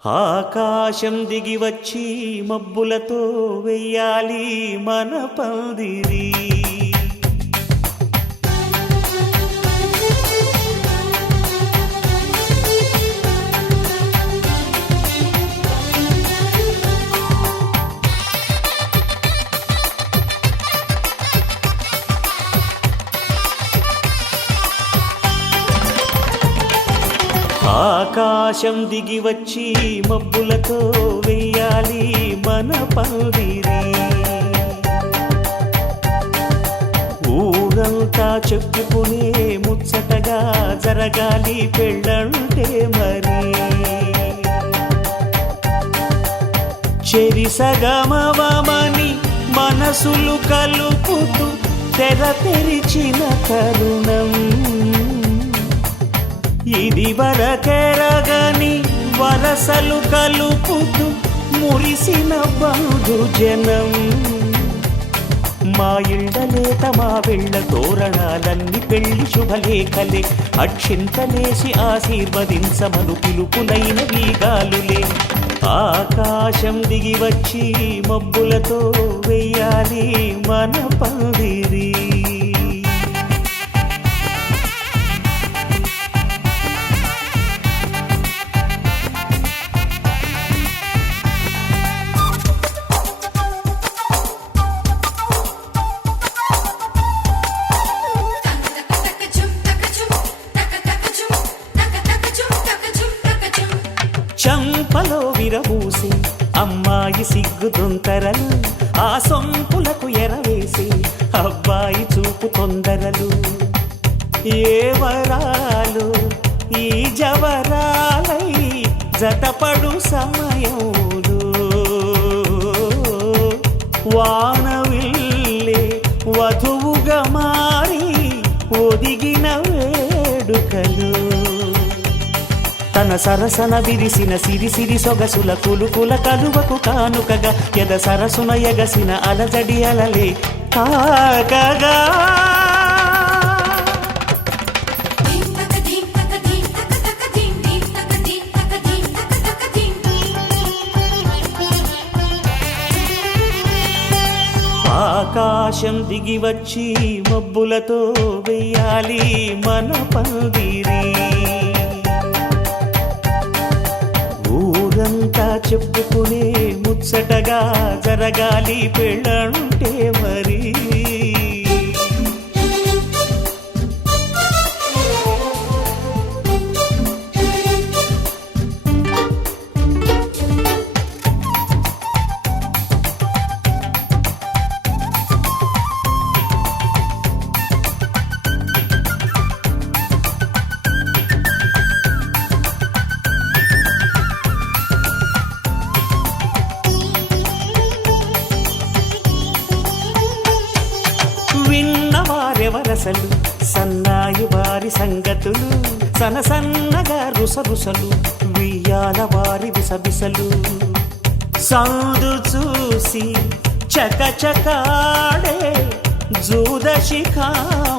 ఆకాశం దిగి వచ్చి మబ్బులతో వెయ్యాలి మన పందిరి. ఆకాశం దిగి వచ్చి మబ్బులతో వెయ్యాలి మన పందిరి. ఊరంతా చెప్పుకునే ముచ్చటగా జరగాలి పెళ్ళంటే మరి. చెరిసగమవమని మనసులు కలుపుతూ తెర తెరిచిన తరుణం ఇది వరకెరగని వరసలు కలుపుతూ మురిసిన బంధుజనం. మా ఇళ్ళలేత మా వెళ్ళ తోరణాలన్నీ పెళ్లి శుభలేఖలే. అక్షింతలేసి ఆశీర్వదించమను పిలుపులైన వీగాలులే. ఆకాశం దిగి వచ్చి మబ్బులతో వెయ్యాలి మన పందిరి. చంపలో విరబూసి అమ్మాయి సిగ్గుదొంతరలు, ఆ సొంపులకు ఎరవేసి అబ్బాయి చూపు తొందరలు. ఏ వరాలు ఈ జవరాలై జతపడు సమయంలో వానవిల్లే వధువుగా మారి ఒదిగిన వేడుకలు. తన సరసన విరిసిన సిరిసిరి సొగసుల కులుకుల కలువకు కానుకగా ఎద సరసున ఎగసిన అలజడి అలలే తాకగా. ఆకాశం దిగి వచ్చి మబ్బులతో వెయ్యాలి మన పందిరి. ఊరంతా చెప్పుకునే ముచ్చటగా జరగాలి పెళ్ళంటే మరి. విన్నవారెవరసలు సన్నాయి వారి సంగతులు, సనసన్నగా రుసరుసలు వియ్యాల వారి విసబిసలు. సందు చూసి చకచకాడే జూదశిఖామణులు,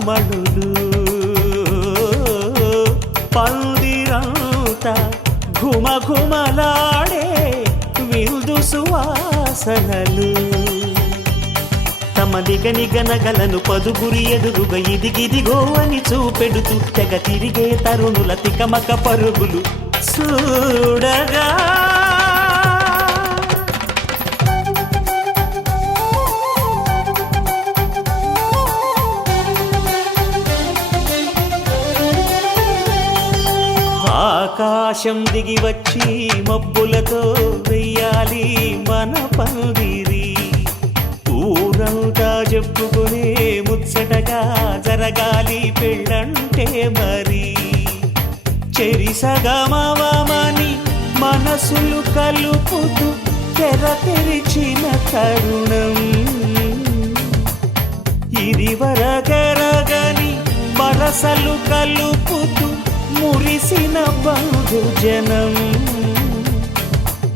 పందిరంతా ఘుమఘుమలాడే విందు సువాసనలు. తమ నిగనిగనగలను పదుగురి ఎదురుగా ఇదిగిదిగో అని చూపెడుతూ తెగ తిరిగే తరుణుల తికమక పరుగులు చూడగా. ఆకాశం దిగి వచ్చి మబ్బులతో వెయ్యాలి మన పందిరి. ఊరంతా చెప్పుకునే ముచ్చటగా జరగాలి పెళ్ళంటే మరి. చెరిసగమవమని మనసులు కలుపుతూ తెర తెరిచిన తరుణం ఇది వరకెరగని వరసలు కలుపుతూ మురిసిన బంధుజనం.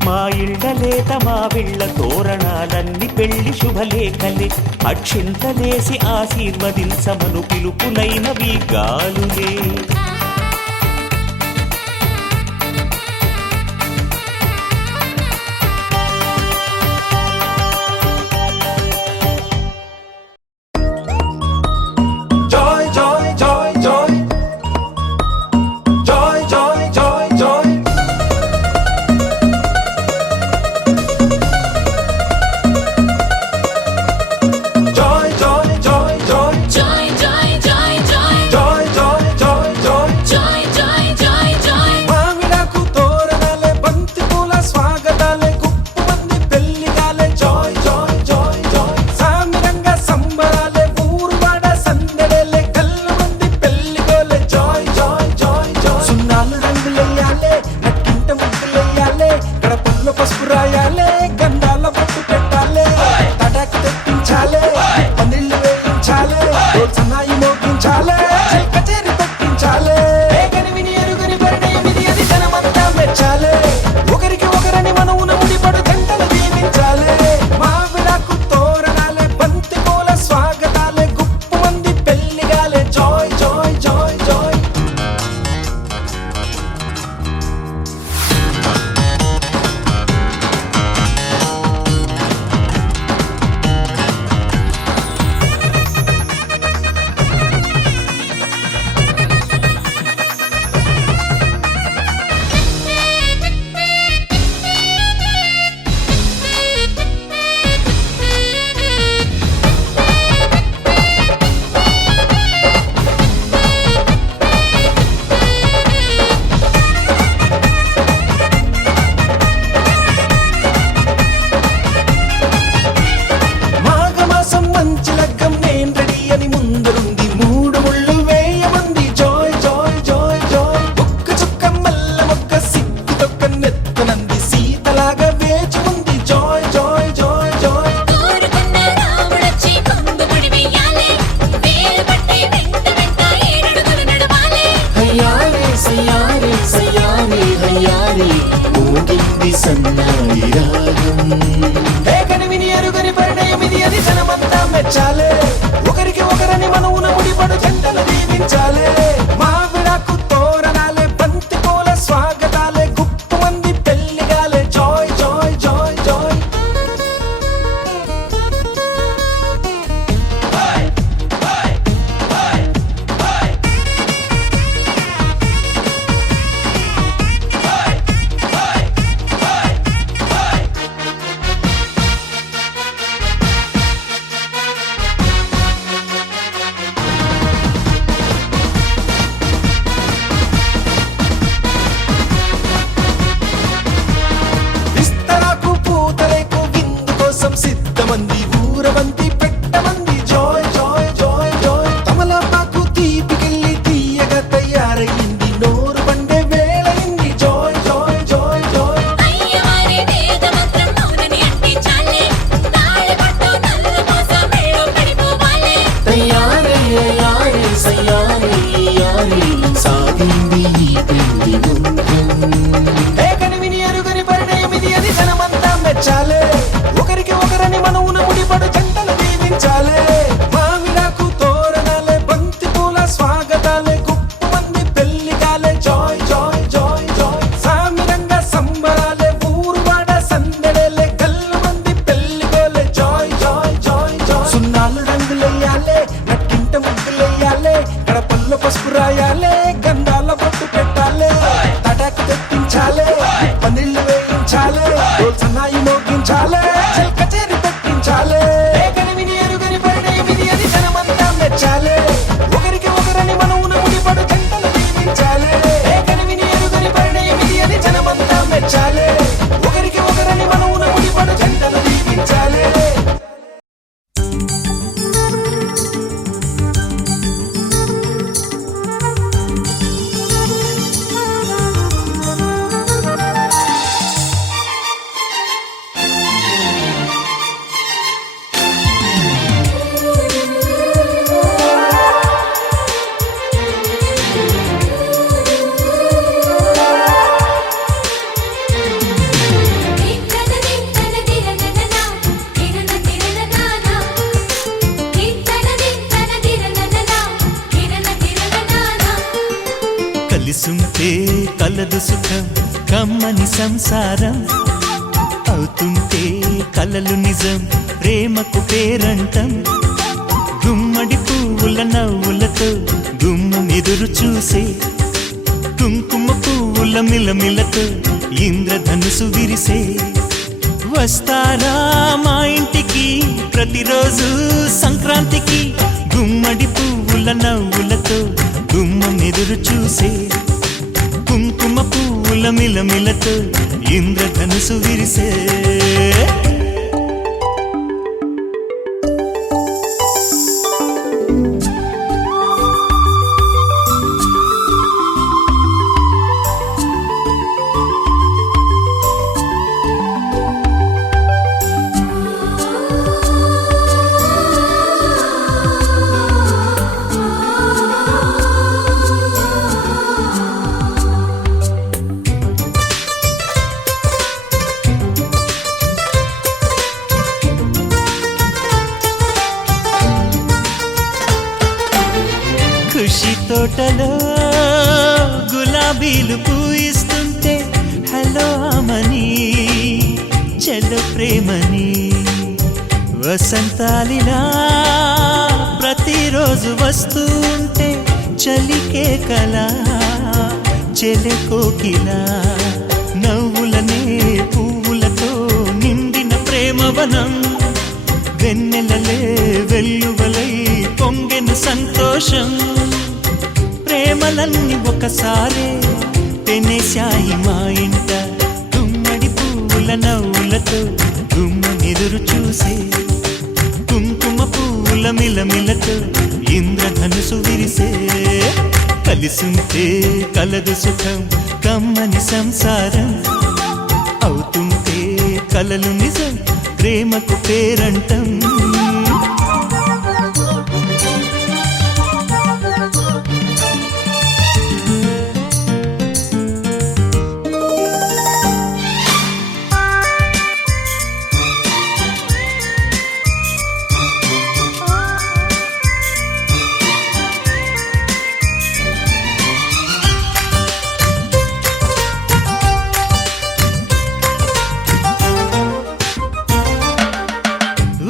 మా ఇళ్ళలేత మా వీళ్ళ తోరణాలన్నీ పెళ్లి శుభలేఖలే. అక్షింతలేసి ఆశీర్వదించమను పిలుపులైన వీగాలులే. ఒకరికి ఒకరని మనవున ముడిపడు జంటలు దీవించాలే మావిడాకు తోరణాలే బంతి పూల స్వాగతాలే గుప్పు మంది పెళ్లిగాలే జాయ్ జాయ్ జాయ్ జాయ్ మాఘమాసం మంచి లగ్గం నేను రెడీ అని ముందరుంది మూడు ముళ్ళు వేయమంది జాయ్ జాయ్ జాయ్ జాయ్ ఒక్క చుక్క మల్ల మొక్క సిగ్గు తొక్క నెత్తనంది సీతలాగా వేచి ఉంది జాయ్ జాయ్ జాయ్ జాయ్ కోరుకున్న రాముడొచ్చి కొంగుముడి వెయ్యాలే వేలు పట్టి వెంట వెంట ఏడడుగులు నడవాలే హయ్యారే సయ్యారే సయ్యారే హయ్యారే మోగింది సన్నాయి రాగం హే కనివిని ఎరుగని పరిణయమిది అని జనమంతా మెచ్చాలే ఒకరికి ఒకరని మనవున ముడిపడు జంటలు దీవించాలే మావిడాకు తోరణాలే బంతి పూల స్వాగతాలే గుప్పు మంది పెళ్లిగాలే జాయ్ జాయ్ జాయ్ జాయ్ విస్తరాకు పూతరేకు విందు కోసం సిద్ధమంది ఊరవంతి పెట్టమంది జాయ్ జాయ్ జాయ్ జాయ్ తమలపాకు తీపికెళ్ళి తీయగా తయారయ్యింది నోరు బండే వేళయింది జాయ్ జాయ్ జాయ్ జాయ్ అయ్యవారి వేద మంత్రం మౌనని అంటించాలే తాళి పట్టు నల్ల పూస మెళ్ళో పడిపోవాలే తయారే యారే సయ్యారే యారే సాగింది ఈ పెళ్లి గుండ్రం హే కనివిని ఎరుగని పరిణయమిది అని జనమంతా మెచ్చాలే ఒకరికి ఒకరని మనవున ముడిపడు జంటలు దీవించాలే మావిడాకు తోరణాలే బంతి పూల స్వాగతాలే గుప్పు మంది పెళ్లిగాలే జాయ్ జాయ్ జాయ్ జాయ్ సామిరంగా సంబరాలే ఊరువాడ సందడేలే గల్లు మంది పెళ్లిగోలే జాయ్ జాయ్ జాయ్ జాయ్ సున్నాలు రంగులెయ్యాలే నట్టింట ముగ్గులెయ్యాలే గడపల్లో పసుపు రాయాలే గంధాల బొట్టు పెట్టాలే తటాకు తెప్పించాలే పన్నీళ్లు వేయించాలే సన్నాయి మోగించాలే చెల్ కచేరి పెట్టించాలే ఏ కనివిని ఎరుగని పరిణయమిది అని జనమంతా మెచ్చాలే ఒకరికి ఒకరని మనవున ముడిపడు జంటలు దీవించాలే ఏ కనివిని ఎరుగని పరిణయమిది అని జనమంతా మెచ్చాలే ఒకరికి ఒకరని మనవున ముడిపడు జంటలు దీవించాలే దిక్కన దిక్కన దిరనననా దిరన దిరననానా దిక్కన దిక్కన దిరనననా దిరన దిరననానా కలిసుంటే కలదు సుఖం కమ్మని సంసారం అవుతుంటే కలలు నిజం ప్రేమకు పేరంటం గుమ్మడి పువ్వుల నవ్వులతో గుమ్మం ఎదురు చూసే కుంకుమ పువ్వుల మిలమిలతో ఇంద్రధనుసు విరిసే వస్తారా మా ఇంటికి ప్రతిరోజు సంక్రాంతికి గుమ్మడి పువ్వుల నవ్వులతో గుమ్మం ఎదురు చూసే కుంకుమ పువ్వుల మిలమిలతో ఇంద్రధనుసు విరిసే తోటలో గులాబీలు పూయిస్తుంటే హలో అమని చెల్లో ప్రేమని వసంతాలిలా ప్రతిరోజు వస్తూ ఉంటే చలికే కలా చెలె కోకిలా నవ్వులనే పువ్వులతో నిండిన ప్రేమవనం వెన్నెలలే వెల్లువలై పొంగెను సంతోషం ప్రేమలన్నీ ఒకసారే తెనేశాయి మా ఇంట గుమ్మడి పువ్వుల నవ్వులతో గుమ్మనెదురు చూసే కుంకుమ పువ్వుల మిలమిలతో ఇంద్రధనుసు విరిసే కలిసుంటే కలదు సుఖం కమ్మని సంసారం అవుతుంటే కలలు నిజం ప్రేమకు పేరంటం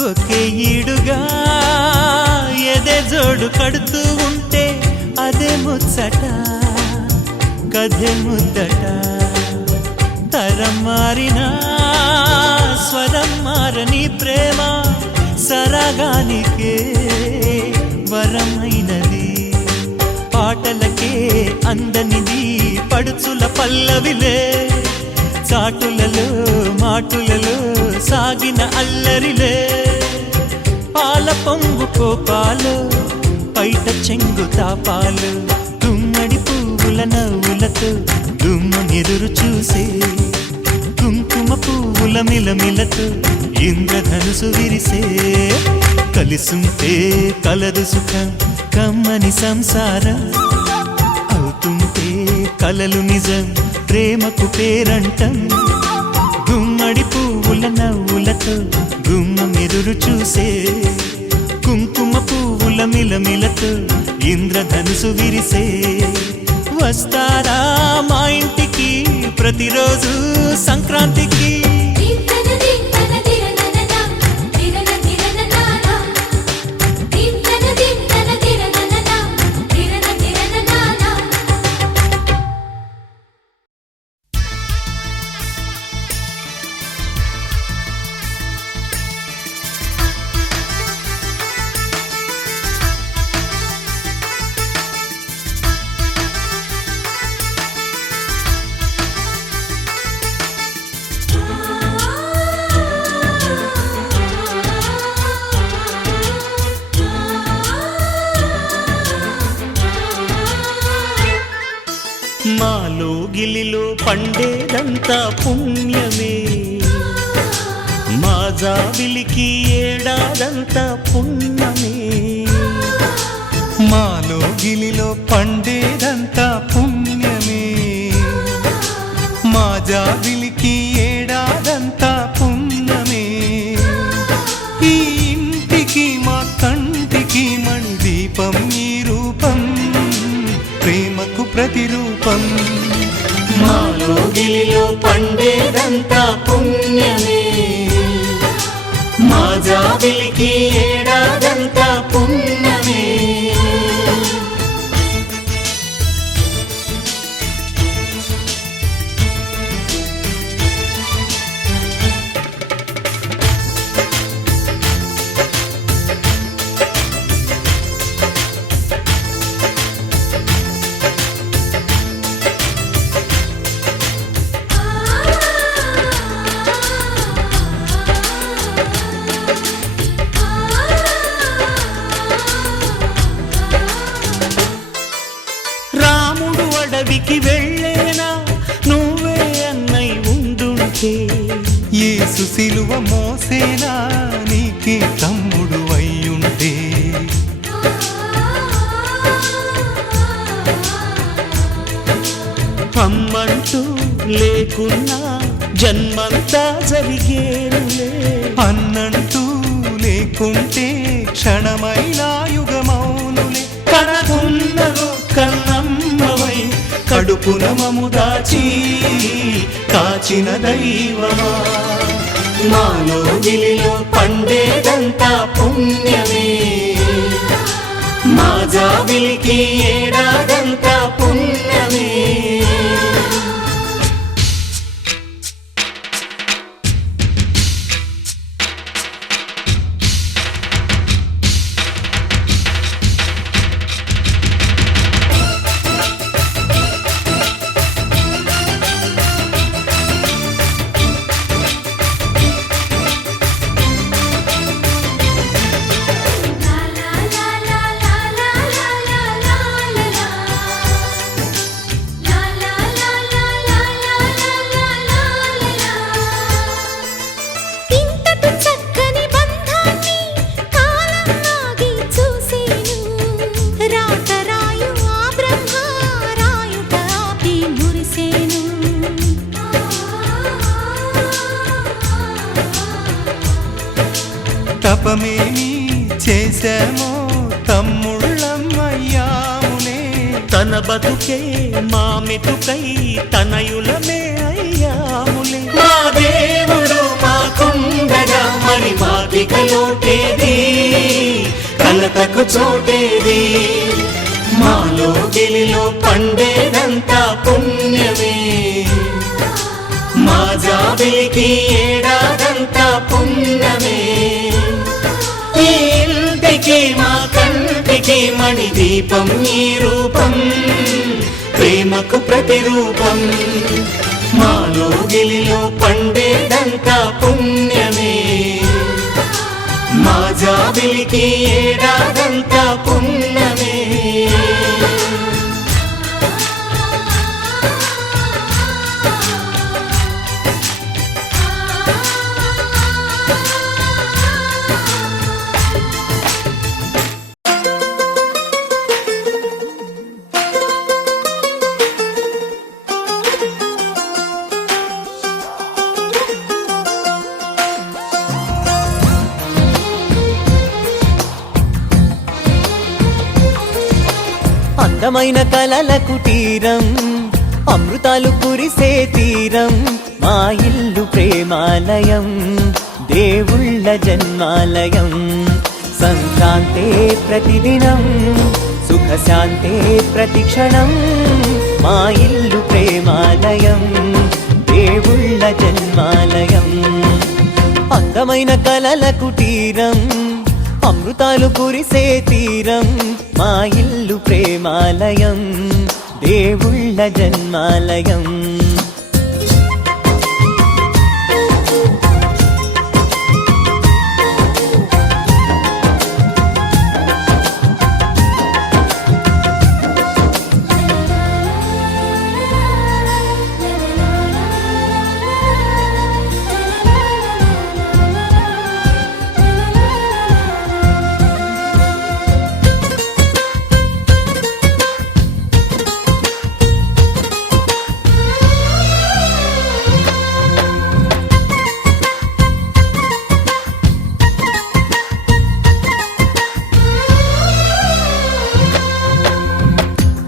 ఒకే ఈడుగా ఎదే జోడు కడుతూ ఉంటే అదే ముచ్చట కథే ముద్దట తరం మారినా స్వరం మారని ప్రేమ సరగానికే వరమైనది పాటలకే అందనిది పడుచుల పల్లవిలే చాటులలో మాటులలో సాగిన అల్లరిలే పాల పొంగు కోపాలు పైట చెంగు తాపాలు గుమ్మడి పువ్వుల నవ్వులతో గుమ్మనెదురు చూసే కుంకుమ పువ్వుల మిలమిలతో ఇంద్రధనుసు విరిసే కలిసుంటే కలదు సుఖం కమ్మని సంసారం అవుతుంటే కలలు నిజం ప్రేమకు పేరంటం గుమ్మడి పువ్వుల నవ్వులతో గుమ్మమెదురు చూసే కుంకుమ పువ్వుల మిలమిలతో ఇంద్రధనుసు విరిసే వస్తారా మా ఇంటికి ప్రతిరోజు సంక్రాంతికి మాలో గిలిలో పండేదంతా పుణ్యమే మా జాబిలికి ఏడాదంతా పుణ్యమే మాలో గిలిలో పండేదంతా పుణ్యమే మా జాబిలికి ఏడాదంతా పుణ్యమే ఈ ఇంటికి మా కంటికి మణి దీపం ఈ రూపం ప్రేమకు ప్రతిరూపం మాలో గిలిలో పండేదంతా పుణ్యమే మా జాబిలికి ఏడాదంతా పుణ్యమే అడవికి వెళ్ళేనా నువ్వే అన్నై ఉండుంటే యేసు సిలువ మోసేనా నీకే తమ్ముడు అయ్యుంటే అమ్మంటూ లేకున్నా జన్మంతా జరిగేనులే అన్నంటూ లేకుంటే క్షణమైనా యుగమౌనులే కనకున్నదో కన్న కడుపున మము దాచి కాచిన దైవమా మాలో గిలిలో పండేదంతా పుణ్యమే మా జాబిలికి ఏడాదంతా పుణ్యమే తపమేమి చేశామో తమ్ముళ్ళమ్మయ్యాములే తన బతుకే మా మెతుకై తనయులమే అయ్యాములే మా దేవుడు మాకుండగా మరి మాకిక లోటేది కలతకు చోటేది మాలో గిలిలో పండేదంతా పుణ్యమే మా జాబిలికి ఏడాదంతా పుణ్యమే ఈ ఇంటికి మా కంటికి మణి దీపం ఈ రూపం ప్రేమకు ప్రతిరూపం మాలో గిలిలో పండేదంతా పుణ్యమే మా జాబిలికి ఏడాదంతా పుణ్యమే అందమైన కలల కుటీరం అమృతాలు కురిసే తీరం మా ఇల్లు ప్రేమాలయం దేవుళ్ళ జన్మాలయం సంక్రాంతే ప్రతిదినం సుఖశాంతే ప్రతిక్షణం మా ఇల్లు ప్రేమాలయం దేవుళ్ళ జన్మాలయం అందమైన కలల కుటీరం అమృతాలు కురిసే తీరం మా ఇల్లు ప్రేమాలయం దేవుళ్ళ జన్మాలయం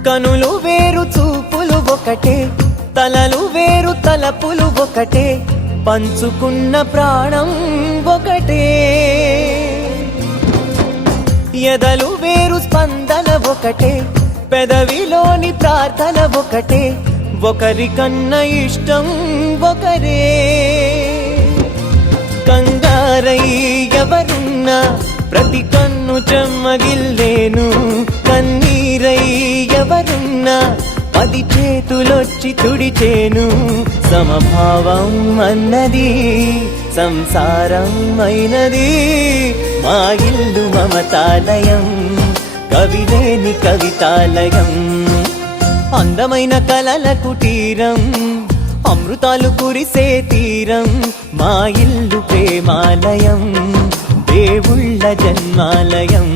కనులు వేరు చూపులు ఒకటే తలలు వేరు తలపులు ఒకటే పంచుకున్న ప్రాణం ఒకటే ఎదలు వేరు స్పందన ఒకటే పెదవిలోని ప్రార్థన ఒకటే ఒకరికన్నా ఇష్టం ఒకరే కంగారై ఎవరున్నా ప్రతి కన్ను చెమ్మగిల్లేను కన్నీరై ఎవరున్నా 10 చేతులొచ్చి తుడిచేను సమభావం అన్నది సంసారం అయినది మా ఇల్లు మమతాలయం కవిలేని కవితాలయం అందమైన కలల కుటీరం అమృతాలు కురిసే తీరం మా ఇల్లు ప్రేమాలయం దేవుళ్ళ జన్మాలయం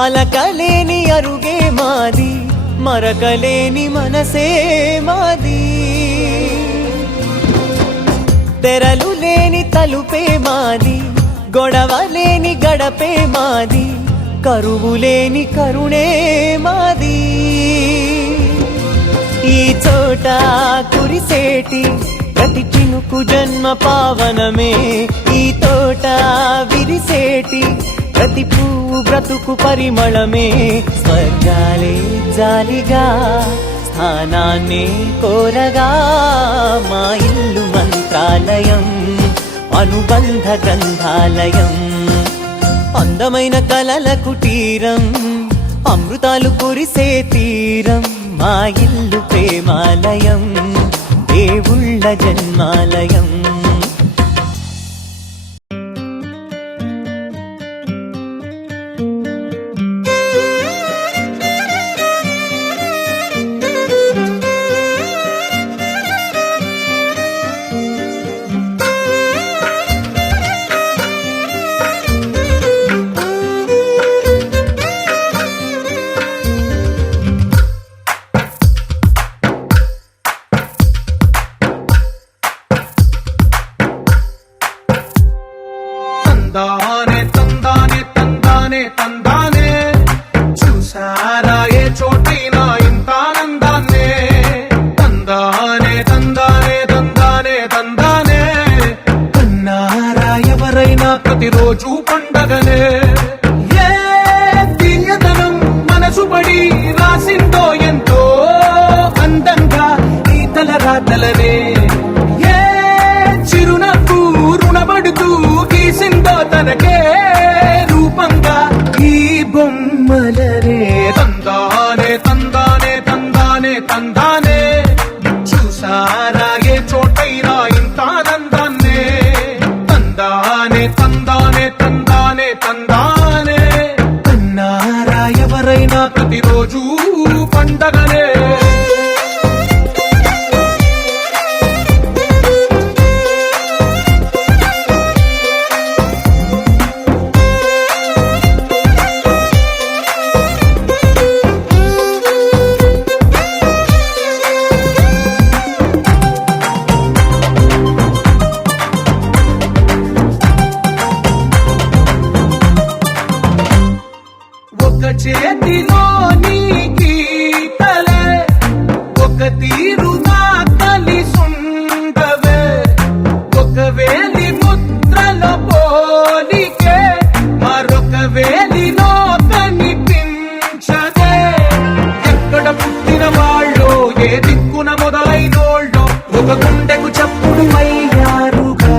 అలకలేని అరుగే మాది, మరకలేని మనసే మాది. తెరలు లేని తలుపే మాది, గొడవ లేని గడపే మాది, కరువు లేని కరుణే మాది. ఈ చోట కురిసేటి ప్రతి చినుకు జన్మ పావనమే, ఈ తోట విరిసేటి ప్రతి పువ్వు బ్రతుకు పరిమళమే. స్వర్గాలే జాలిగా స్థానాన్ని కోరగా, మా ఇల్లు మంత్రాలయం, అనుబంధ గ్రంథాలయం. అందమైన కలల కుటీరం, అమృతాలు కురిసే తీరం, మా ఇల్లు ప్రేమాలయం, దేవుళ్ళ జన్మాలయం. తందానే తందానే తందానే తందానే, చూసారా ఏ చోటైనా ఇంత ఆనందాన్నే. తందానే తందానే తందానే తందానే, కన్నారా ఎవరైనా ప్రతిరోజు పండగనే. ఏ తీయదనం మనసు పడి రాసిందో ఎంతో అందంగా ఈ తలరాతలనే. ఏ చిరునవ్వు రుణపడుతూ గీసిందో తనకే రూపంగా ఈ బొమ్మలనే. తందానే తందానే తందానే తందానే, చూసారా ఏ చోటైనా ఇంత ఆనందాన్నే. తందానే తందానే తందానే తందానే, కన్నారా ఎవరైనా ప్రతిరోజు పండగనే. ఒక చేతిలో నీ గీతలే, ఒక తీరుగా కలిసుండవే. ఒక వేలి ముద్రల పోలికే మరొక వేలిలో కనిపించదే. ఎక్కడ పుట్టిన వాళ్ళో ఏ దిక్కున మొదలైనోళ్ళో ఒక గుండెకు చప్పుడు అయ్యారుగా.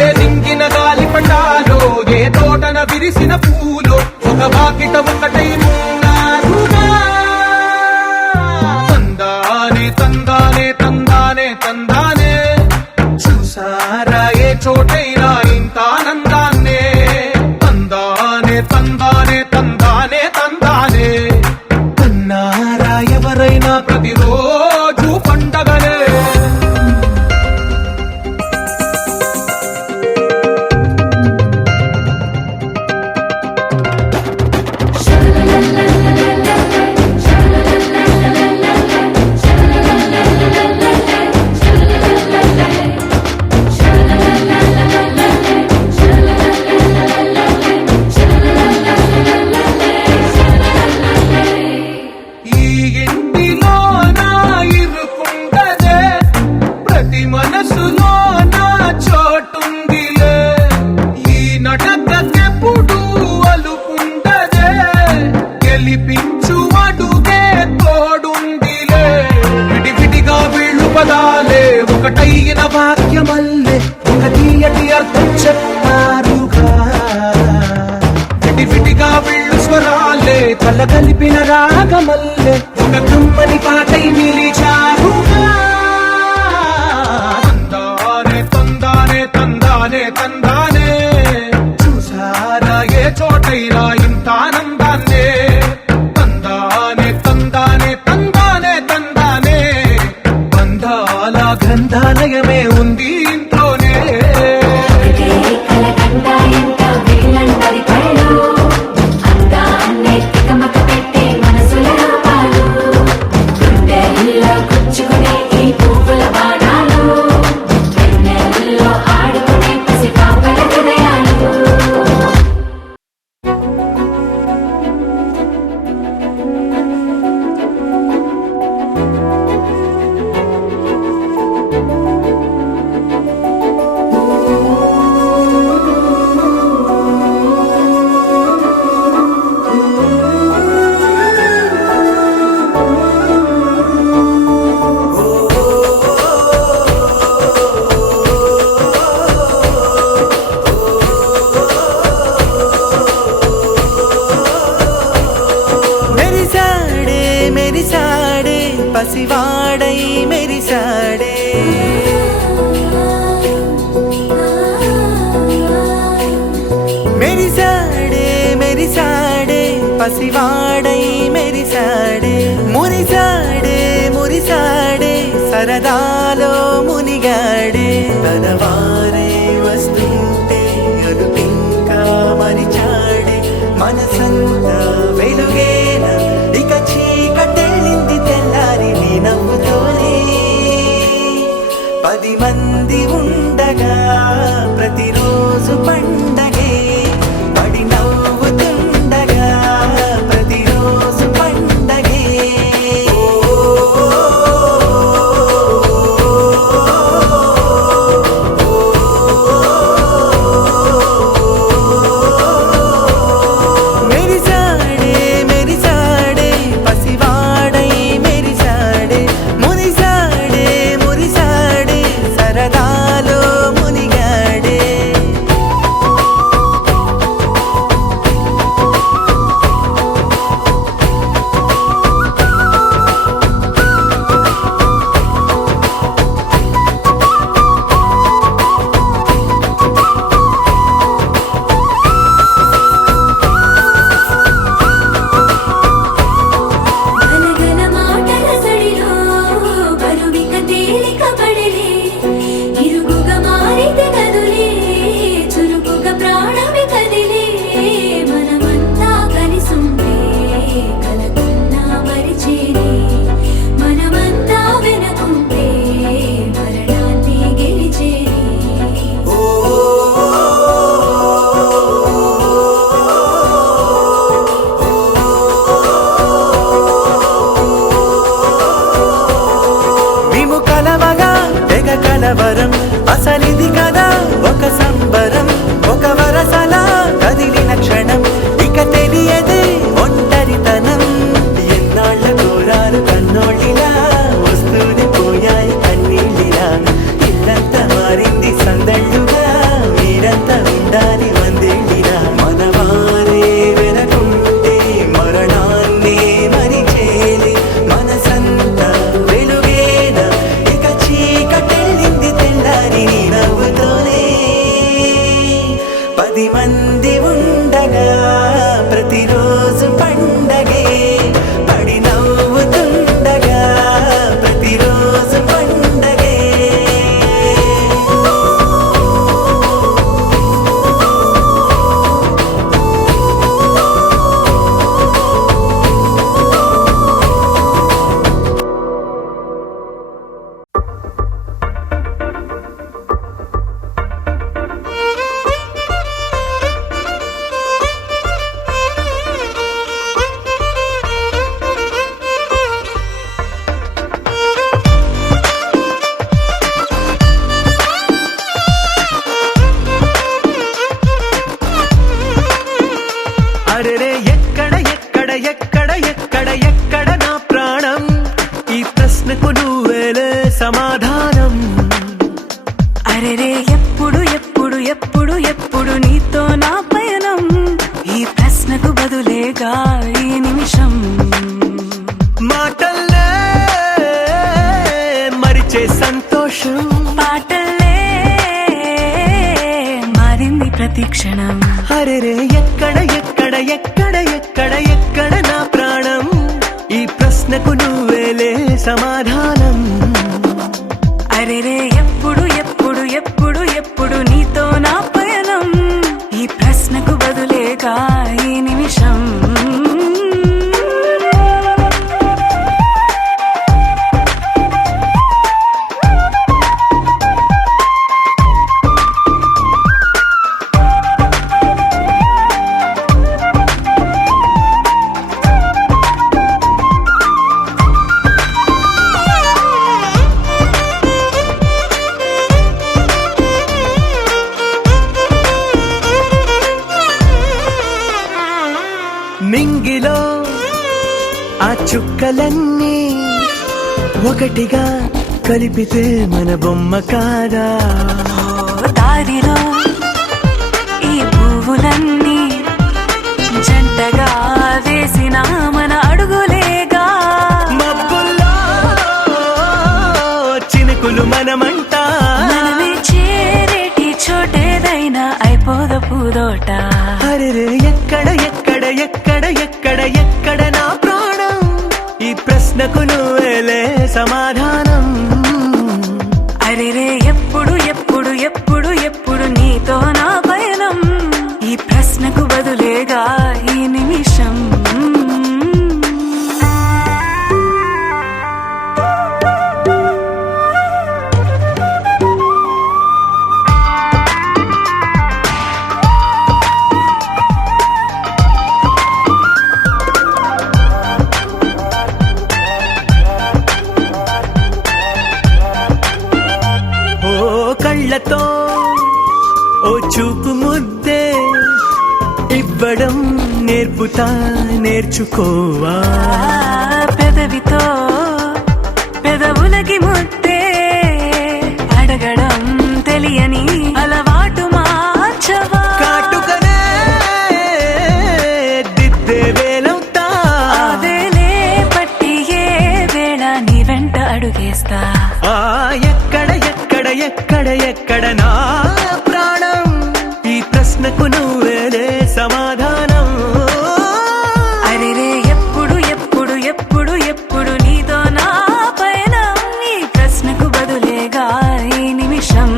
ఏ దింగిన గాలి పటాలో ఏ తోటన విరిసిన పూలో ఒక వాకిట ఒకటై ఉన్నారుగా. తందానే తందానే తందానే తందానే, చూసారా ఏ చోటైనా ఇంత ఆనందాన్నే. తందానే తందానే తందానే తందానే, కన్నారా ఎవరైనా ప్రతిరోజు పండగనే. ఈ ఇంటిలో నా ఇరుకుండదే, ప్రతి మనసులో నా చోటుందిలే. ఈ నటకెప్పుడు అలుపుండదే, గెలిపించు అడుగే తోడుందిలే. విడివిడిగా వీళ్ళు పదాలే ఒకటైన వాక్యమల్లే, ఒక తీయటి అర్థం చెప్పారుగా. విడివిడిగా వీళ్ళు స్వరాలే కల కలిపిన రాగమల్లే, ఒక కమ్మని పాటై నిలిచారుగా. తందానే తందానే తందానే తందానే, చూసారా ఏ చోటైనా ఇంత ఆనందాన్నే. తందానే తందానే తందానే తందానే, బంధాల గ్రంథాలయమే ఉంది ఇంట్లోనే. కలకండ ఎంత వీళ్ళందరి కళ్ళు పసివాడై మెరిసాడే. మెరిసాడే మెరిసాడే పసివాడై మెరిసాడే. మురిసాడే మురిసాడే సరదాలో మునిగాడే. తన వారే వస్తుంటే అరుపింకా మరిచాడే. మనసంతా వెలుగేన ఇక చీకటెళ్ళింది తెల్లారి నీ నవ్వుతోనే. 10 మంది ఉండగా ప్రతిరోజు పండగే. పడి నవ్వుతుండగా ప్రతిరోజు పండగే. మెరిసాడే మెరిసాడే పసివాడై మెరిసాడే. మురిసాడే మురిసాడే సరదాలో మునిగాడే. గలగల మాటల సడిలో బరువిక తేలిక పడలే. ఇరుగుగా మారితే కదులే చురుకుగా ప్రాణమి కదిలే. మనమంతా కలిసుంటే కలకున్నా మరిచేనే. మనమంతా వెనకుంటే మరణాన్ని గెలిచేనే. మేము కలవగా తెగ కలవరం. అసలిది కదా ఒక సంబరం. ఒక వరసలా కదిలిన క్షణం ఇక తెలియదే ఒంటరితనం. ఎన్నాళ్ళ కోరారు కన్నోళ్ళిలా వస్తూనే పోయాయి కన్నీళ్ళిలా. ఇల్లంతా మారింది సందళ్ళుగా మీరంతా ఉండాలి వందేళ్ళిలా. మనవారే వెనకుంటే మరణాన్నే మరిచేలి. మనసంతా వెలుగేన ఇక చీకటెళ్ళింది తెల్లారి నీ నవ్వుతోనే. 10 మంది ఉండగా ప్రతిరోజు పండగే. పడి నవ్వుతుండగా ప్రతిరోజు పండగే. అరెరే ఎక్కడ ఎక్కడ ఎక్కడ ఎక్కడ ఎక్కడ నా ప్రాణం. ఈ ప్రశ్నకు నువ్వేలే సమాధానం. అరెరే ఎప్పుడు ఎప్పుడు ఎప్పుడు ఎప్పుడు నీతో నా పయనం. ఈ ప్రశ్నకు బదులేగా ఈ నిమిషం. మాటల్లే మరిచే సంతోషం. పాటల్లే మారింది ప్రతి క్షణం. అరెరే ఎక్కడ ఎక్కడ ఎక్కడ ఎక్కడ ఎక్కడ నా ప్రాణం. ఈ ప్రశ్నకు నువ్వేలే సమాధానం. అరెరే ఎప్పుడు ఎప్పుడు ఎప్పుడు ఎప్పుడు నీతో నా పయనం. ఈ ప్రశ్నకు బదులేగా ఈ నిమిషం. మింగిలో ఆ చుక్కలన్నీ ఒకటిగా కలిపితే మన బొమ్మ కాదా. దారిలో ఈ పువ్వులన్నీ జంటగా వేసిన మన అడుగులేగా. మబ్బుల్లో సమాధానం. అరెరే ఎప్పుడు ఎప్పుడు ఎప్పుడు ఎప్పుడు నీతో నా పయనం, ఈ ప్రశ్నకు బదులేగా ఈ నిమిషం. ఓ కళ్ళతో ఓ చూపు ముద్దే ఇవ్వడం నేర్పుతా, నేర్చుకోవా. పెదవితో పెదవులకి ముద్దే అడగడం తెలియని అలవాటు మార్చవా. కాటుకనే దిద్దే వేలవుతా, అదేలే పట్టి ఏ వేళ నీ వెంట అడుగేస్తా. ఆ ఎక్కడ ఎక్కడ ఎక్కడ ఎక్కడ నా ప్రాణం, ఈ ప్రశ్నకు నువ్వేలే సమాధానం. అరెరే ఎప్పుడు ఎప్పుడు ఎప్పుడు ఎప్పుడు నీతో నా పయనం, ఈ ప్రశ్నకు బదులేగా ఈ నిమిషం.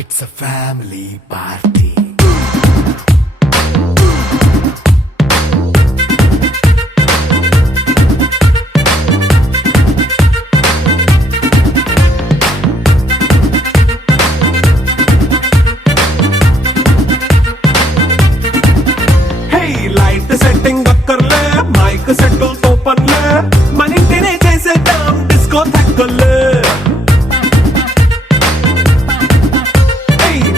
It's a family party. Hey, light setting అక్కర్లే, మైక్ సెట్టుల్ తో పర్లే, మన ఇంటినే చేసేద్దాం డిస్కో థక్కర్లే.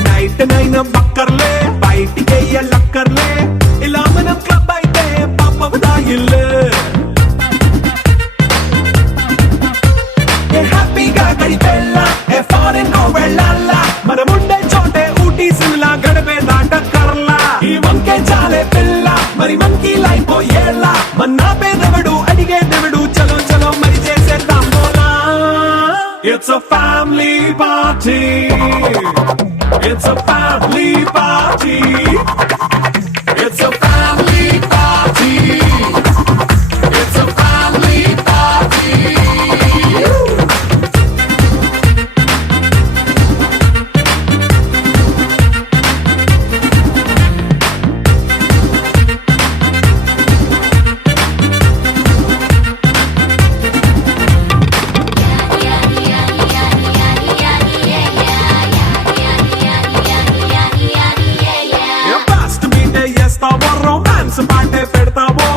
నైట్ నైన్ బక్కర్లే, బయటికి లక్కర్లే, ఇలా మనం క్లబ్ అయితే పాపదాయిల్లే. హ్యాపీగా గడిపెళ్ళా, ఏ ఫారెన్ నో వెళ్ళాలా, మనముండే చోటే ఊటీ సిమ్లా గడిపే దాటక్కర్లా. ఈ వంకే చాలే పిల్ల, మరి మంకీ లైపోయేలా, మన్నా పేదవడు అడిగేదెవడు, చలో చలో మరి చేసేద్దాం బోలా. It's a family party. It's a family party. It's a family party. It's a family party. Fast మీటే చేస్తావో, రొమాన్స్ పాటే పెడతావో,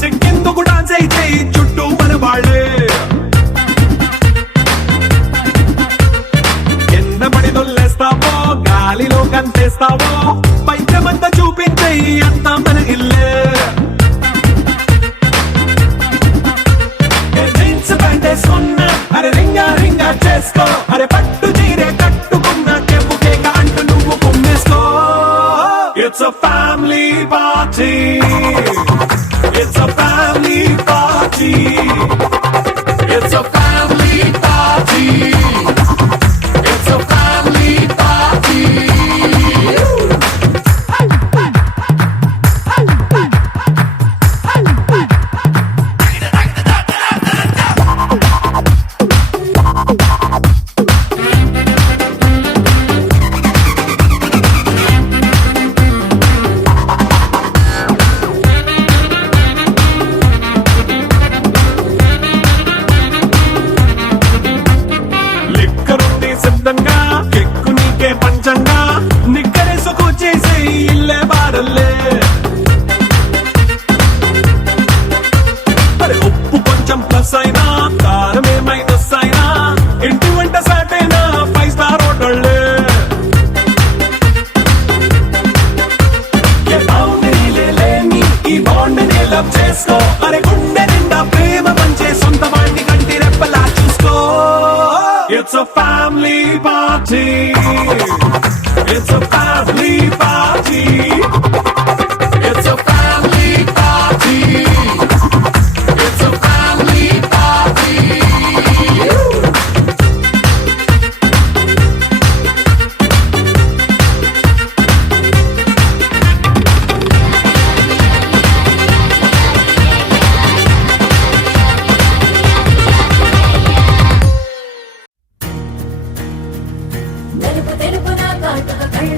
సిక్కిందుకు డాన్స్ అయి చేయి చుట్టూ మన వాళ్ళే. కింద పడి దొల్లేస్తావో, గాలిలో కంటేస్తావో, పైద్యమంతా చూపించేయి అంతా మన ఇల్లే. జీన్స్ ప్యాంట్ వేసుకున్నా, అరే రింగా రింగా చేసుకో, అరే పట్టు చీరే కట్టుకున్నా, చెవు కేక అంటూ నువ్వు కుమ్మేసుకో. It's a family party. It's a family party. It's a family party. It's a family party.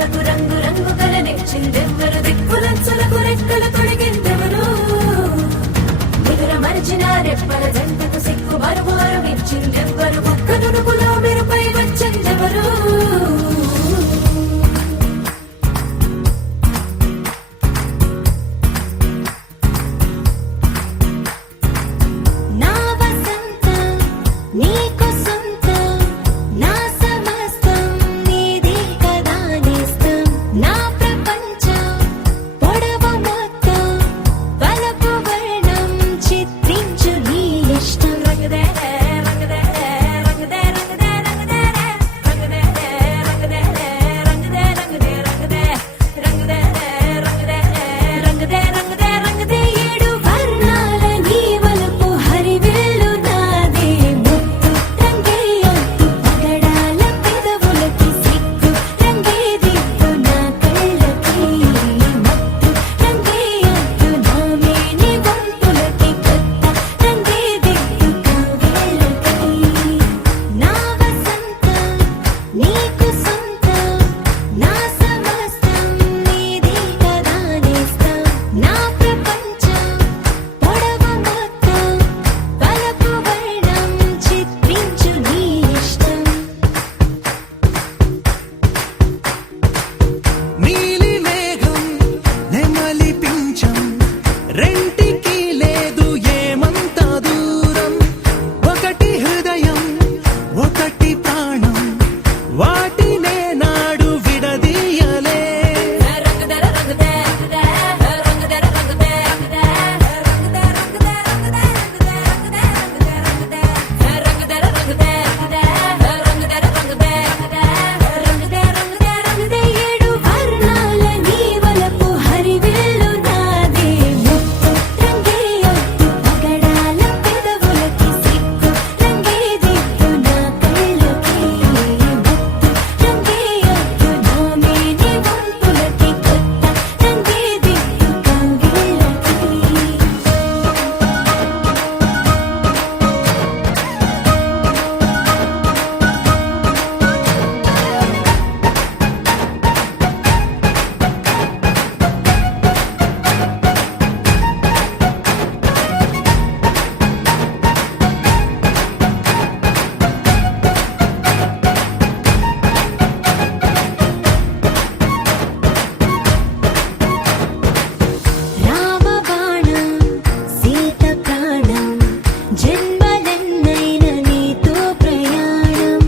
కళ్ళకు రంగు రంగు కలనిచ్చిందెవ్వరు దిక్కులంచులకు రెక్కలు తొడిగిందెవరు నిదుర మరిచిన రెప్పల జంటకు సిక్కు మరుమారు ఇచ్చిందెవ్వరు ఒక్క నునుపులో మెరుపై వచ్చిందెవరు నా వసంతం నీకు సొంతం నా సమస్తం నీది కదా నేస్తం నా ప్రపంచం పొడవు మొత్తం వలపు వర్ణం చిత్రించు నీ ఇష్టం రంగదే రంగదే రంగదే రంగదే రంగదే రంగదే రంగదే రంగదే రంగదే రంగదే రంగదే రంగదే రంగదే రంగదే ఏడు వర్ణాల నీ వలపు హరివిల్లు నాదే ముత్తు రంగేయొద్దు పగడాల పెదవులకి సిగ్గు రంగే దిద్దు నా కళ్ళకి మత్తు రంగేయొద్దు నా మేని వంపులకి కొత్త రంగే దిద్దు కవ్వేళ్ళకి నా వసంతం నీకు సొంతం నా సమస్తం నీది కదా నేస్తం నా ప్రపంచం పొడవు మొత్తం వలపు వర్ణం చిత్రించు నీ ఇష్టం నీలి మేఘం నెమలి పించం రెంటికి లేదు ఏమంత దూరం ఒకటి హృదయం ఒకటి ప్రాణం వాటినే నాడు విడదీయలే రంగదర రంగదే రంగదర రంగదే రంగదే రంగదే రంగదే రంగదే రంగదర రంగదే రంగదర రంగదే రంగదే రంగదే ఏడు వర్ణాల నీ వలపు హరివిల్లు నాదే ముత్తు రంగేయొద్దు పగడాల పెదవులకి సిగ్గు రంగే దిద్దు నా కళ్ళకి మత్తు రంగేయొద్దు నా మేని వంపులకి కొత్త రంగే దిద్దు కవ్వేళ్ళకి రామబాణం సీత ప్రాణం జన్మలెన్నైన నీతో ప్రయాణం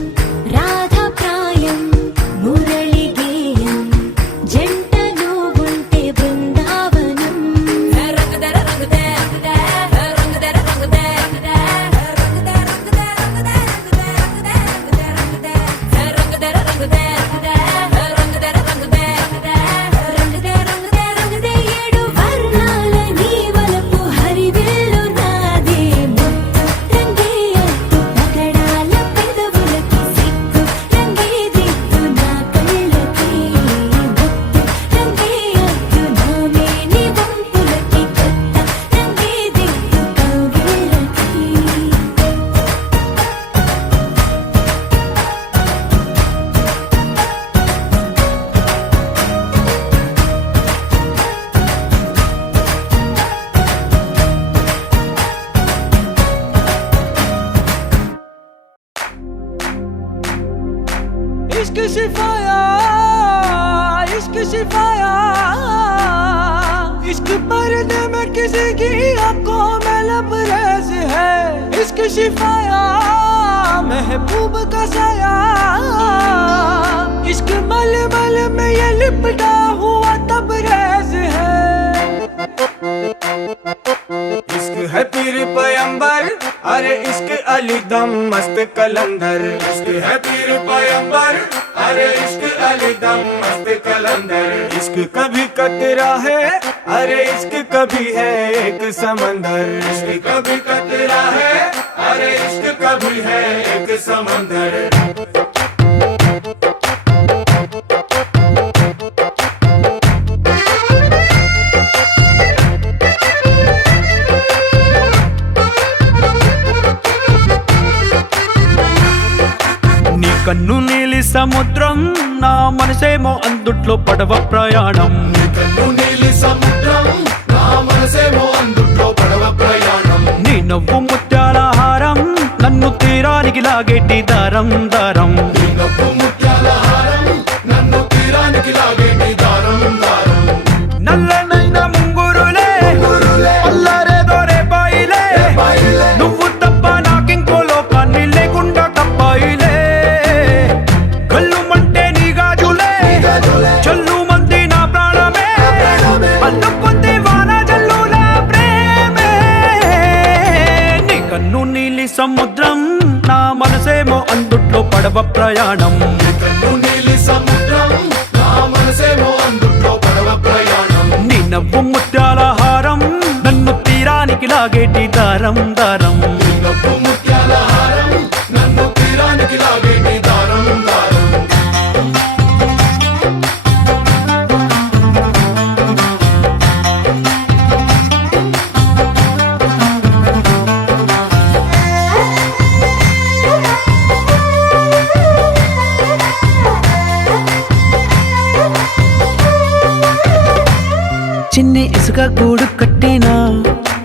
రాధప్రాయం మురళి గేయం జంట నువ్వుంటే బృందావనం రంగదర రంగదే రంగదర రంగదే రంగదే రంగదే రంగదర రంగదే రంగదర రంగదే రంగదే ఏడు వర్ణాల నీ వలపు హరివిల్లు నాదే ముత్తు రంగేయొద్దు పగడాల పెదవులకి సిగ్గు రంగే దిద్దు నా కళ్ళకి మత్తు రంగేయొద్దు నా మేని వంపులకి కొత్త రంగే దిద్దు కవ్వేళ్ళకి इश्क शिफाया इश्क शिफाया इश्क पर्दे में किसी की आंखों में लबरेज है इश्क शिफाया महबूब का साया इश्क मलमल में ये लिपटा हुआ तबरेज है इश्क है पीर पैगंबर अरे इश्क अली दम मस्त कलंदर इश्क है पीर पैगंबर अरे इश्क अली दम मस्त कलंदर इश्क कभी कतरा है अरे इश्क कभी है एक समंदर इश्क कभी कतरा है अरे इश्क कभी है एक समंदर కన్ను నీలి సముద్రం నా మనసేమో అందుట్లో పడవ ప్రయాణం కన్ను నీలి సముద్రం నా మనసేమో అందుట్లో పడవ ప్రయాణం నీ నవ్వు ముత్యాల హారం నన్ను తీరానికి లాగేటి దారం దారం నీ నవ్వు ముత్యాల హారం నన్ను తీరానికి లాగేటి దారం దారం నల్లనైన ముంగురులే అల్లారేదో రేపాయిలే నువ్వు తప్ప నాకింకో లోకాన్ని లేకుండా తప్పాయిలే కళ్ళుమంటే నీ గాజులే చల్లు మంది నా ప్రాణమే పల్లుకుంది వాన జల్లుల ప్రేమే నీ కన్ను నీలి సముద్రం నా మనసేమో అందుట్లో పడవ ప్రయాణం కన్ను నీలి సముద్రం నా మనసేమో అందుట్లో పడవ ప్రయాణం నీ నవ్వు ముత్యాల హారం నన్ను తీరానికి లాగేటి దారం దారం నీ నవ్వు ముత్యాల హారం నన్ను తీరానికి లాగేటి దారం దారం చిన్ని ఇసుక గూడు కట్టినా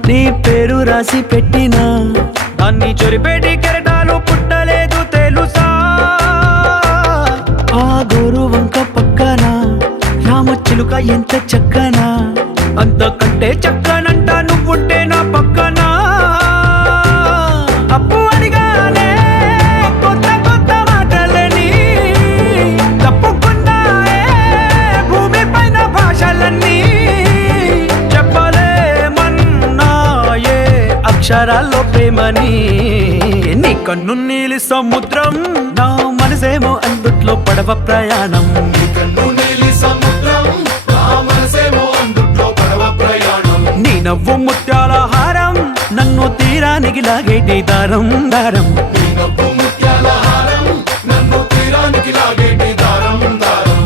నీ పేరు రాసి పెట్టినా దాన్ని చొరిపేటి కెరటాలు పుట్టలేదు తెలుసా ఆ గోరు వంక పక్కన రామచిలుక ఎంత చక్కనా అంతకంటే చక్కనంట నువ్వుంటే నా పక్కన అప్పు అడిగానే కొత్త కొత్త మాటలని తప్పుకున్నాయే భూమి పైన భాషలన్నీ చెప్పలేమన్నాయే అక్షరాల్లో ప్రేమని నీ కన్ను నీలి సముద్రం నా మనసేమో అందుట్లో పడవ ప్రయాణం కన్ను నీలి సముద్రం నా మనసేమో అందుట్లో పడవ ప్రయాణం నీ నవ్వు ముత్యాల హారం నన్ను తీరానికి లాగేటి దారం దారం నీ నవ్వు ముత్యాల హారం నన్ను తీరానికి లాగేటి దారం దారం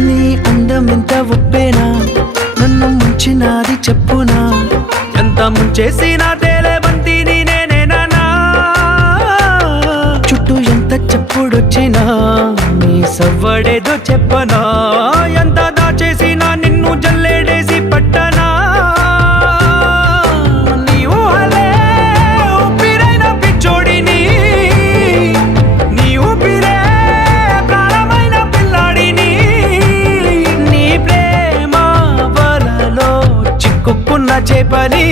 నీ అందం ఎంత ఒప్పేనా నన్ను ముంచినాది చెప్పునా ఎంత ముంచేసినా తేలేవంతి నేనేనా చుట్టూ ఎంత చెప్పుడొచ్చినా నీ సవ్వడేదో చెప్పనా ఎంత దాచేసినా నిన్ను జల్లేడేసి పట్టనా నీ ఊహలే ఊపిరైన పిచ్చోడిని నీ ఊపిరే ప్రాణమైన పిల్లాడిని నీ ప్రేమ వలలో చిక్కుకున్న చేపని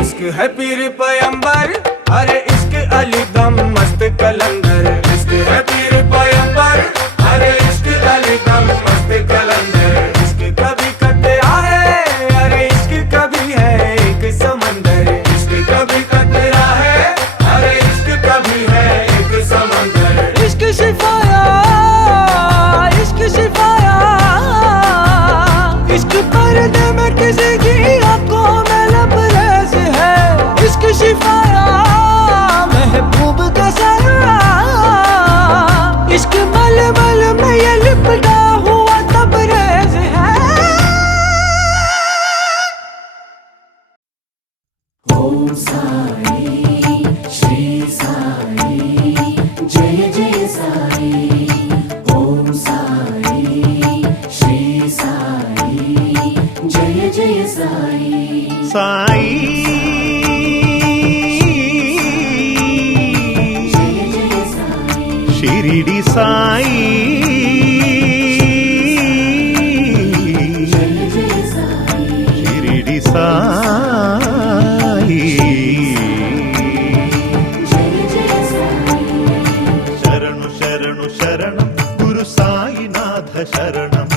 इश्क है पीर पैगंबर अरे इश्क अली दम मस्त कलंदर इश्क है पीर पैगंबर अरे इश्क अली दम मस्त कलंदर इश्क कभी कतरा है अरे इश्क कभी है एक समंदर इश्क कभी कतरा है अरे इश्क कभी है एक समंदर इश्क शिफाया इश्क शिफाया इश्क पर्दे में किसी की आंखों में लबरेज है इश्क शिफाया महबूब का सरा इश्क मलमल में ये लिपटा हुआ तबरेज है సాయి షిరిడి సాయి షిరిడి సాయి శరణు శరణు శరణం గురు సాయినాథ శరణం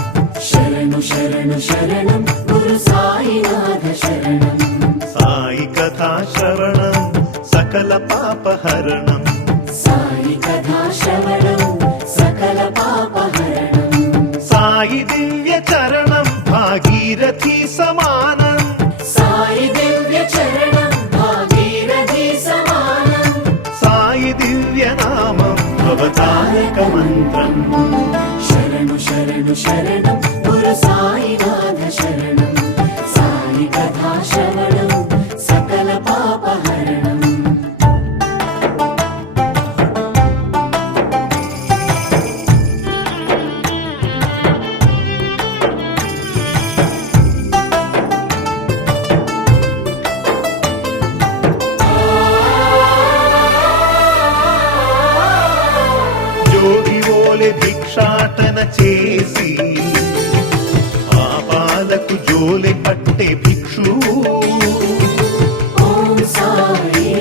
శరణు శరణు శరణం గురు సాయినాథ శరణం సాయి కథా శ్రవణం సకల పాపహరణం సాయి కథా శ్రవణం సకల శరణు శరణు శరణం గురు సాయినాథ శరణం సాయి కథా శ్రవణం సకల పాపహరణం జోగివోలె భిక్షాటన చేసి పాపాలకు జోలె పట్టే భిక్షు ఓం సాయి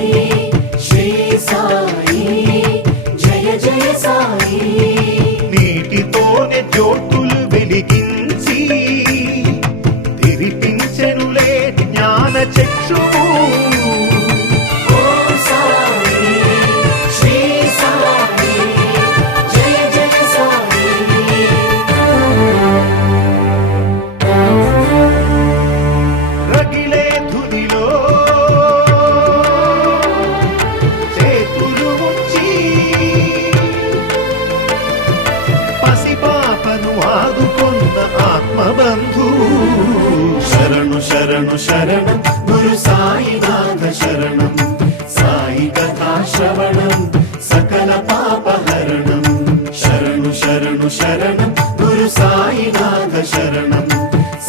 శ్రీ సాయి జయ జయ సాయి నీటితోనే జ్యోతులు వెలిగించి తిరిపించెనులే జ్ఞాన చక్షువు ఓం సాయి శ్రీ సాయి జయ జయ సాయి రగిలే ధునిలో చేతులు ఉంచి పసిపాపను ఆదుకొన్న ఆత్మబంధు శరణు శరణు శరణం గురు సాయినాథ శరణం సాయి కథా శ్రవణం సకల పాపహరణం శరణు శరణు శరణం గురు సాయినాథ శరణం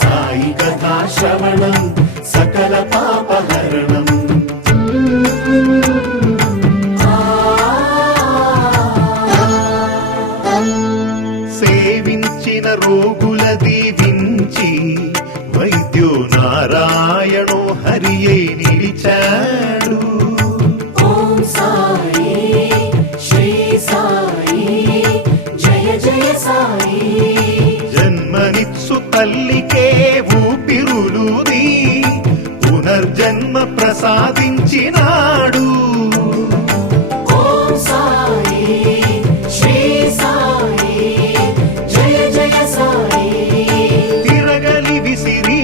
సాయి కథా శ్రవణం సకల పాపహరణం సేవించిన రోగుల దీవించి వైద్యో నారాయణో హరియై నిలిచాడు ఓం సాయి శ్రీ సాయి జయ జయ సాయి జన్మనిత్సు తల్లికే ఊపిరులుది పునర్జన్మ ప్రసాదించినాడు ఓం సాయి శ్రీ సాయి జయ జయ సాయి తిరగలి విసిరి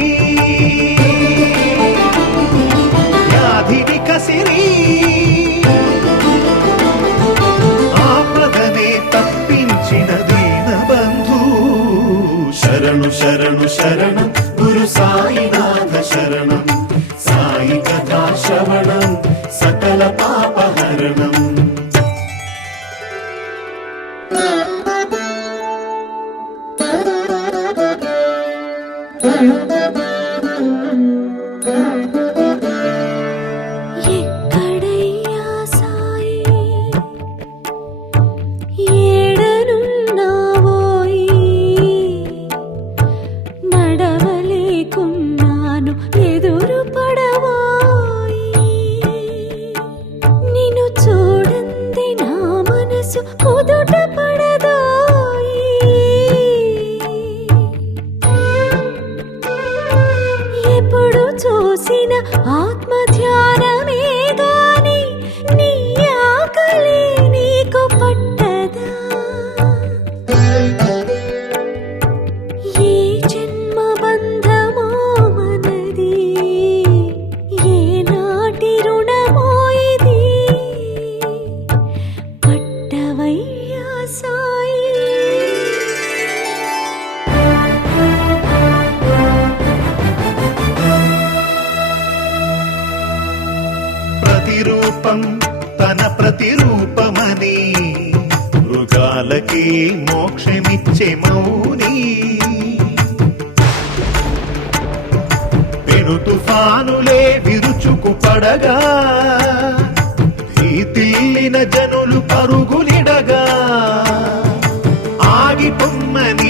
వ్యాధిని కసిరి ఆపదనే తప్పించిన దీనబంధు శరణు శరణు శరణం గురు సాయినాథ శరణం సాయి కథా శ్రవణం సకల పాపహరణం ఎక్కడయ్యా సాయి ఏడనున్నావోయి నడవలేకున్నాను ఎదురు పడవోయి నిన్ను చూడంది నా మనసు కుదుట పడదోయి ఎప్పుడు చూసిన ఆత్మ ధ్యానమే గాని నీ ఆకలి నీకు పట్టదా ఏ జన్మ బంధమో మనది ఏ నాటి రుణమో ఇది పట్టవయ్యా సాయి ప్రతిరూపం తన ప్రతిరూపమని మృగాలకి మోక్షమిచ్చే మౌని పెను తుఫానులే విరుచుకు పడగా భీతిల్లిన జనులు పరుగులిడగా ఆగిపొమ్మని